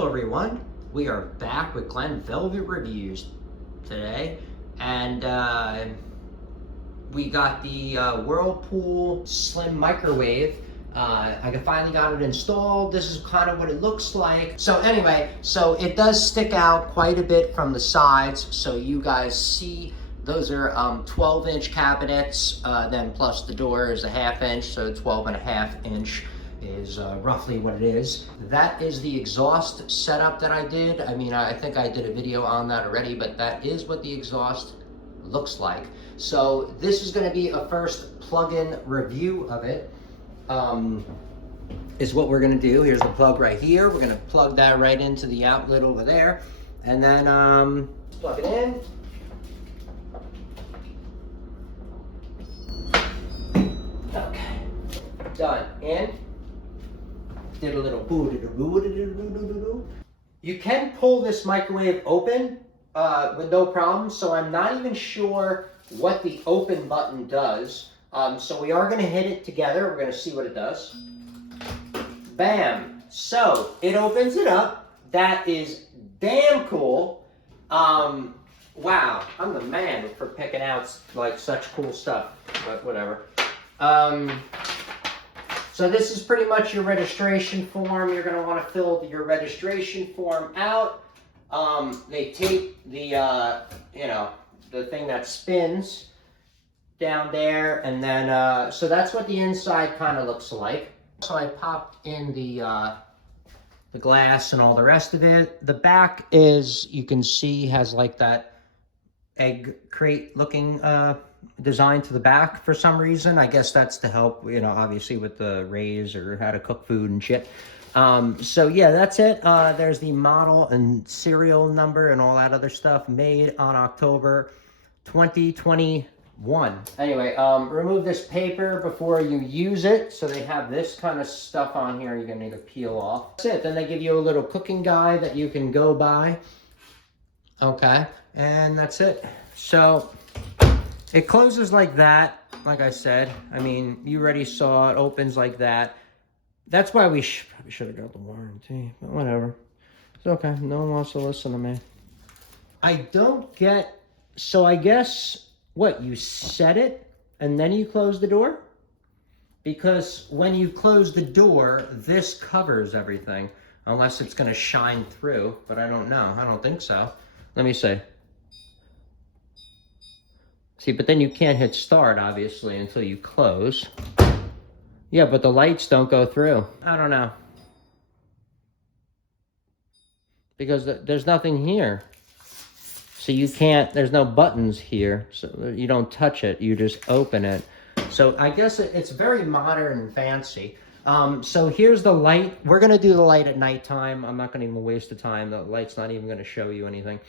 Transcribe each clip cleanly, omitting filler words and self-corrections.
Hello everyone, we are back with Glen Velvet Reviews today, and we got the Whirlpool Slim Microwave. I finally got it installed. This is kind of what it looks like. So anyway, so it does stick out quite a bit from the sides, so you guys see those are 12-inch cabinets, then plus the door is a 1/2 inch, so 12.5 inch is roughly what it is. That is the exhaust setup that I did. I mean, I think I did a video on that already, but that is what the exhaust looks like. So this is going to be a first plug-in review of it, is what we're going to do. Here's the plug right here. We're going to plug that right into the outlet over there, and then plug it in. Okay, done. In. Did a little boo. You can pull this microwave open with no problem, so I'm not even sure what the open button does. So we are going to hit it together. We're going to see what it does. Bam! So it opens it up. That is damn cool. Wow, I'm the man for picking out like such cool stuff, but whatever. So this is pretty much your registration form. You're going to want to fill your registration form out. They tape the, the thing that spins down there. And then, so that's what the inside kind of looks like. So I popped in the glass and all the rest of it. The back is, you can see, has like that egg crate looking design to the back for some reason. I guess that's to help, obviously with the raise or how to cook food and shit. So yeah, that's it. There's the model and serial number and all that other stuff. Made on October 2021. Anyway, remove this paper before you use it. So they have this kind of stuff on here you're gonna need to peel off. That's it. Then they give you a little cooking guide that you can go by. Okay, and that's it. So it closes like that, like I said. I mean, you already saw it opens like that. That's why we probably should have got the warranty, but whatever. It's okay. No one wants to listen to me. I don't get, so I guess, what, you set it and then you close the door? Because when you close the door, this covers everything, unless it's going to shine through, but I don't know. I don't think so. Let me see. See, but then you can't hit start, obviously, until you close. Yeah, but the lights don't go through. I don't know. Because there's nothing here. So you can't, there's no buttons here. So you don't touch it, you just open it. So I guess it's very modern and fancy. So here's the light. We're gonna do the light at nighttime. I'm not gonna even waste the time. The light's not even gonna show you anything.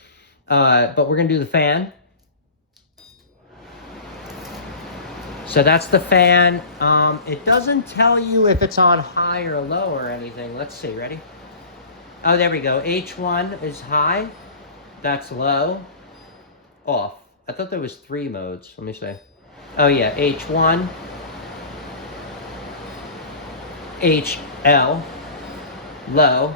But we're gonna do the fan. So that's the fan. It doesn't tell you if it's on high or low or anything. Let's see, ready? Oh, there we go. H1 is high. That's low. Off. I thought there was 3 modes. Let me see. Oh yeah, H1. HL. Low.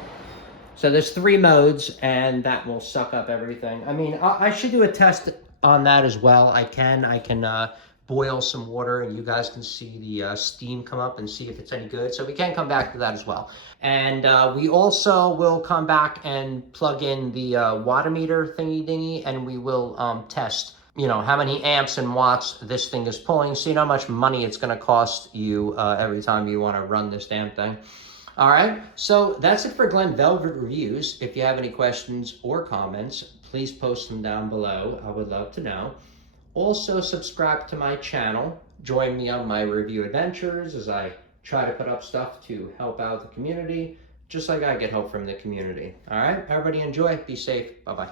So there's 3 modes, and that will suck up everything. I mean, I should do a test on that as well. I can boil some water and you guys can see the steam come up and see if it's any good. So we can come back to that as well. And we also will come back and plug in the watt meter thingy dingy, and we will test, how many amps and watts this thing is pulling, so you know how much money it's gonna cost you every time you wanna run this damn thing. All right, so that's it for Glen Velvet Reviews. If you have any questions or comments, please post them down below. I would love to know. Also, subscribe to my channel. Join me on my review adventures as I try to put up stuff to help out the community, just like I get help from the community. All right, everybody enjoy. Be safe. Bye-bye.